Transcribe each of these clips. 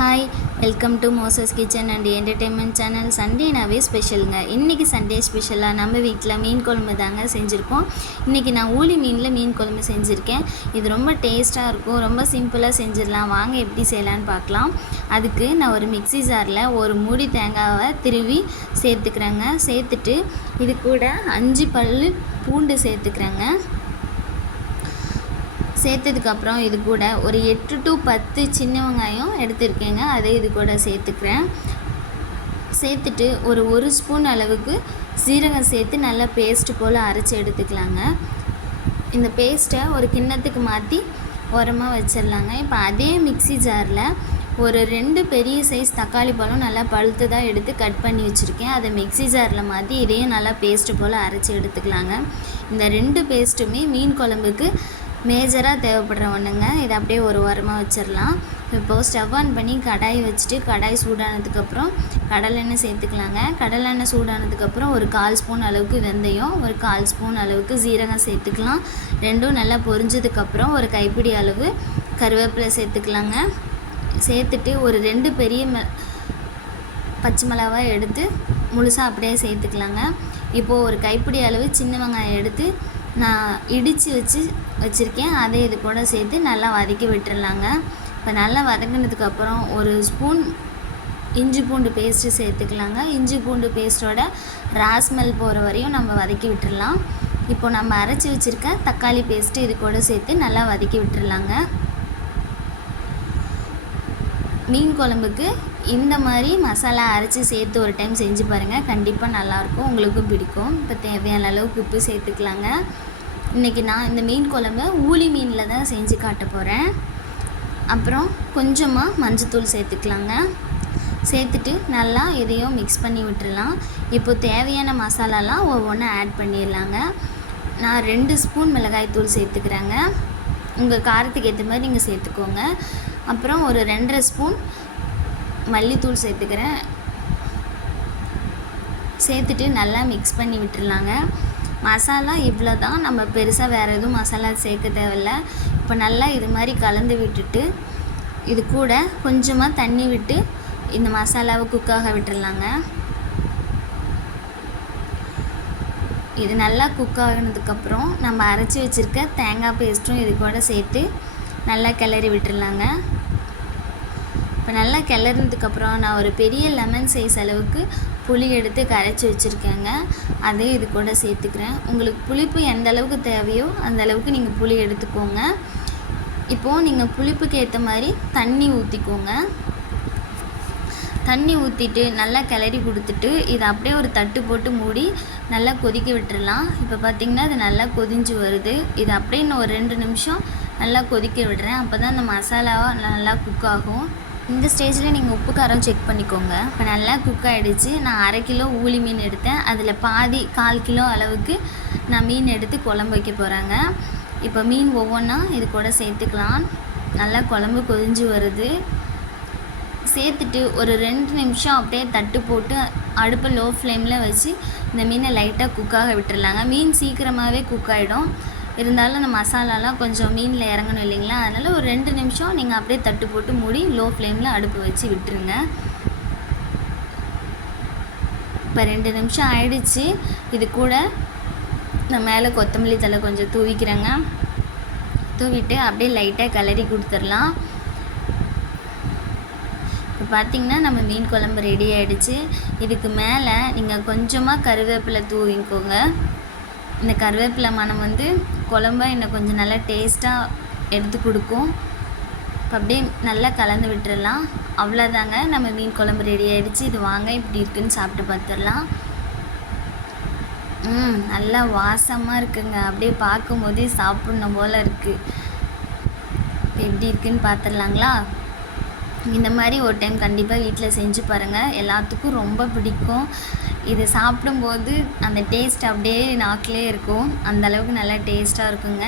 Hi welcome to Moses kitchen and entertainment channel சண்டேனாவே ஸ்பெஷலுங்க இன்றைக்கி Sunday ஸ்பெஷலாக நம்ம வீட்டில் மீன் குழம்பு தாங்க செஞ்சுருக்கோம். இன்றைக்கி நான் ஊளி மீனில் மீன் குழம்பு செஞ்சுருக்கேன். இது ரொம்ப டேஸ்ட்டாக இருக்கும். ரொம்ப சிம்பிளாக செஞ்சிடலாம். வாங்க எப்படி செய்யலான்னு பார்க்கலாம். அதுக்கு நான் ஒரு மிக்ஸி ஜாரில் ஒரு மூடி தேங்காவை திருவி சேர்த்துக்கிறேங்க. சேர்த்துட்டு இது கூட அஞ்சு பல் பூண்டு சேர்த்துக்கிறேங்க. சேர்த்ததுக்கப்புறம் இது கூட ஒரு எட்டு டு பத்து சின்ன வெங்காயம் எடுத்துருக்கேங்க. அதை இது கூட சேர்த்துக்கிறேன். சேர்த்துட்டு ஒரு ஒரு ஸ்பூன் அளவுக்கு சீரகம் சேர்த்து நல்லா பேஸ்ட்டு போல் அரைச்சி எடுத்துக்கலாங்க. இந்த பேஸ்ட்டை ஒரு கிண்ணத்துக்கு மாற்றி உரமாக வச்சிடலாங்க. இப்போ அதே மிக்ஸி ஜாரில் ஒரு ரெண்டு பெரிய சைஸ் தக்காளி பழம் நல்லா பழுத்ததாக எடுத்து கட் பண்ணி வச்சுருக்கேன். அதை மிக்ஸி ஜாரில் மாற்றி இதையும் நல்லா பேஸ்ட்டு போல் அரைச்சி எடுத்துக்கலாங்க. இந்த ரெண்டு பேஸ்ட்டுமே மீன் குழம்புக்கு மேஜராக தேவைப்படுற ஒன்றுங்க இதை அப்படியே ஒரு வாரமாக வச்சிடலாம் இப்போது ஸ்டவ் ஆன் பண்ணி கடாய் வச்சுட்டு கடாய் சூடானதுக்கப்புறம் கடலெண்ணெய் சேர்த்துக்கலாங்க. கடலெண்ணெய் சூடானதுக்கப்புறம் ஒரு கால் ஸ்பூன் அளவுக்கு வெந்தயம் ஒரு கால் ஸ்பூன் அளவுக்கு ஜீரகம் சேர்த்துக்கலாம். ரெண்டும் நல்லா பொரிஞ்சதுக்கப்புறம் ஒரு கைப்பிடி அளவு கருவேப்பிலை சேர்த்துக்கலாங்க. சேர்த்துட்டு ஒரு ரெண்டு பெரிய ம பச்சை மிளகாய் எடுத்து முழுசாக அப்படியே சேர்த்துக்கலாங்க. இப்போது ஒரு கைப்பிடி அளவு சின்ன வெங்காயம் எடுத்து நான் இடித்து வச்சு வச்சுருக்கேன். அதை இது கூட சேர்த்து நல்லா வதக்கி விட்டுடலாங்க இப்போ நல்லா வதங்கினதுக்கப்புறம் ஒரு ஸ்பூன் இஞ்சி பூண்டு பேஸ்ட்டு சேர்த்துக்கலாங்க. இஞ்சி பூண்டு பேஸ்ட்டோட ராஸ்மெல் போகிற வரையும் நம்ம வதக்கி விட்டுடலாம் இப்போ நம்ம அரைச்சி வச்சுருக்க தக்காளி பேஸ்ட்டு இது கூட சேர்த்து நல்லா வதக்கி விட்டுடலாங்க மீன் குழம்புக்கு இந்த மாதிரி மசாலா அரைச்சி சேர்த்து ஒரு டைம் செஞ்சு பாருங்கள் கண்டிப்பாக நல்லாயிருக்கும் உங்களுக்கும் பிடிக்கும். இப்போ தேவையான அளவுக்கு உப்பு சேர்த்துக்கலாங்க. இன்றைக்கி நான் இந்த மீன் குழம்பு ஊளி மீனில் தான் செஞ்சு காட்ட போகிறேன் அப்புறம் கொஞ்சமாக மஞ்சத்தூள் சேர்த்துக்கலாங்க. சேர்த்துட்டு நல்லா இதையும் மிக்ஸ் பண்ணி விட்டுடலாம் இப்போ தேவையான மசாலாலாம் ஒவ்வொன்றும் ஆட் பண்ணிடலாங்க. நான் ரெண்டு ஸ்பூன் மிளகாய்த்தூள் சேர்த்துக்கிறேங்க. உங்கள் காரத்துக்கு ஏற்ற மாதிரி நீங்கள் சேர்த்துக்கோங்க. அப்புறம் ஒரு ரெண்டரை ஸ்பூன் மல்லித்தூள் சேர்த்துக்கிறேன். சேர்த்துட்டு நல்லா மிக்ஸ் பண்ணி விட்டுடலாங்க மசாலா இவ்வளோ தான் நம்ம பெருசாக வேறு எதுவும் மசாலா சேர்க்க தேவையில்ல. இப்போ நல்லா இது மாதிரி கலந்து விட்டுட்டு இது கூட கொஞ்சமாக தண்ணி விட்டு இந்த மசாலாவை குக்காக விட்டுறலாங்க. இது நல்லா குக் ஆகினதுக்கப்புறம் நம்ம அரைச்சி வச்சுருக்க தேங்காய் பேஸ்ட்டும் இது கூட சேர்த்து நல்லா கிளறி விட்டுடலாங்க இப்போ நல்லா கிளறினதுக்கப்புறம் நான் ஒரு பெரிய லெமன் சைஸ் அளவுக்கு புளி எடுத்து கரைச்சி வச்சுருக்கேங்க. அதையும் இது கூட சேர்த்துக்கிறேன். உங்களுக்கு புளிப்பு எந்த அளவுக்கு தேவையோ அந்த அளவுக்கு நீங்கள் புளி எடுத்துக்கோங்க. இப்போது நீங்கள் புளிப்புக்கு ஏற்ற மாதிரி தண்ணி ஊற்றிக்கோங்க தண்ணி ஊற்றிட்டு நல்லா கிளறி கொடுத்துட்டு இதை அப்படியே ஒரு தட்டு போட்டு மூடி நல்லா கொதிக்க விட்டுடலாம் இப்போ பார்த்திங்கன்னா இது நல்லா கொதிஞ்சு வருது. இது அப்படியே இன்னும் ஒரு ரெண்டு நிமிஷம் நல்லா கொதிக்க விடுறேன். அப்போ தான் அந்த மசாலாவாக நல்லா குக் ஆகும். இந்த ஸ்டேஜில் நீங்கள் உப்பு காரம் செக் பண்ணிக்கோங்க. இப்போ நல்லா குக் ஆகிடுச்சு நான் அரை கிலோ ஊளி மீன் எடுத்தேன். அதில் பாதி கால் கிலோ அளவுக்கு நான் மீன் எடுத்து குழம்பு வைக்க போகிறேங்க இப்போ மீன் ஒவ்வொன்றா இது கூட சேர்த்துக்கலாம். நல்லா குழம்பு கொதிஞ்சு வருது. சேர்த்துட்டு ஒரு ரெண்டு நிமிஷம் அப்படியே தட்டு போட்டு அடுப்பை லோ ஃப்ளேமில் வச்சு இந்த மீனை லைட்டாக குக்காக விட்டுடலாங்க மீன் சீக்கிரமாகவே குக் ஆகிடும் இருந்தாலும் அந்த மசாலாலாம் கொஞ்சம் மீனில் இறங்கணும் இல்லைங்களா? அதனால் ஒரு ரெண்டு நிமிஷம் நீங்கள் அப்படியே தட்டு போட்டு மூடி லோ ஃப்ளேமில் அடுப்பு வச்சு விட்டுருங்க. இப்போ ரெண்டு நிமிஷம் ஆயிடுச்சு. இது கூட நான் மேலே கொத்தமல்லி தலை கொஞ்சம் தூவிக்கிறேங்க. தூவிட்டு அப்படியே லைட்டாக கிளறி கொடுத்துடலாம். இப்போ பார்த்திங்கன்னா நம்ம மீன் குழம்பு ரெடி ஆகிடுச்சு இதுக்கு மேலே நீங்கள் கொஞ்சமாக கருவேப்பிலை தூவிக்கோங்க. இந்த கருவேப்பிலை மனம் வந்து குழம்ப இன்னும் கொஞ்சம் நல்லா டேஸ்ட்டாக எடுத்து கொடுக்கும். அப்படியே நல்லா கலந்து விட்டுடலாம் அவ்வளோதாங்க நம்ம மீன் குழம்பு ரெடி ஆகிடுச்சு இது வாங்க இப்படி இருக்குன்னு சாப்பிட்டு பார்த்துடலாம் ம் நல்லா வாசமாக இருக்குங்க. அப்படியே பார்க்கும்போதே சாப்பிட்ணும் போல் இருக்குது எப்படி இருக்குன்னு பார்த்துடலாங்களா இந்த மாதிரி ஒரு டைம் கண்டிப்பாக வீட்டில் செஞ்சு பாருங்கள் எல்லாத்துக்கும் ரொம்ப பிடிக்கும். இது சாப்பிடும்போது அந்த டேஸ்ட் அப்படியே நாக்கிலே இருக்கும். அந்தளவுக்கு நல்லா டேஸ்ட்டாக இருக்குங்க.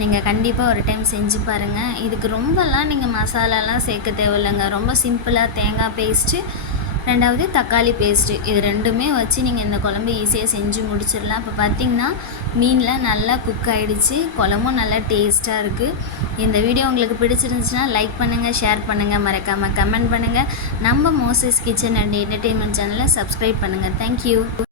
நீங்கள் கண்டிப்பாக ஒரு டைம் செஞ்சு பாருங்கள் இதுக்கு ரொம்பலாம் நீங்கள் மசாலாலாம் சேர்க்க தேவையில்லைங்க. ரொம்ப சிம்பிளாக தேங்காய் பேஸ்ட்டு ரெண்டாவது தக்காளி பேஸ்ட்டு இது ரெண்டுமே வச்சு நீங்கள் இந்த குழம்பு ஈஸியாக செஞ்சு முடிச்சிடலாம். இப்போ பார்த்தீங்கன்னா மீன்லாம் நல்லா குக் ஆகிடுச்சு குழம்பும் நல்லா டேஸ்ட்டாக இருக்குது இந்த வீடியோ உங்களுக்கு பிடிச்சிருந்துச்சுன்னா லைக் பண்ணுங்கள் ஷேர் பண்ணுங்கள் மறக்காமல் கமெண்ட் பண்ணுங்கள் நம்ம மோசஸ் கிச்சன் அண்ட் என்டர்டெயின்மெண்ட் சேனலை சப்ஸ்கிரைப் பண்ணுங்கள் தேங்க்யூ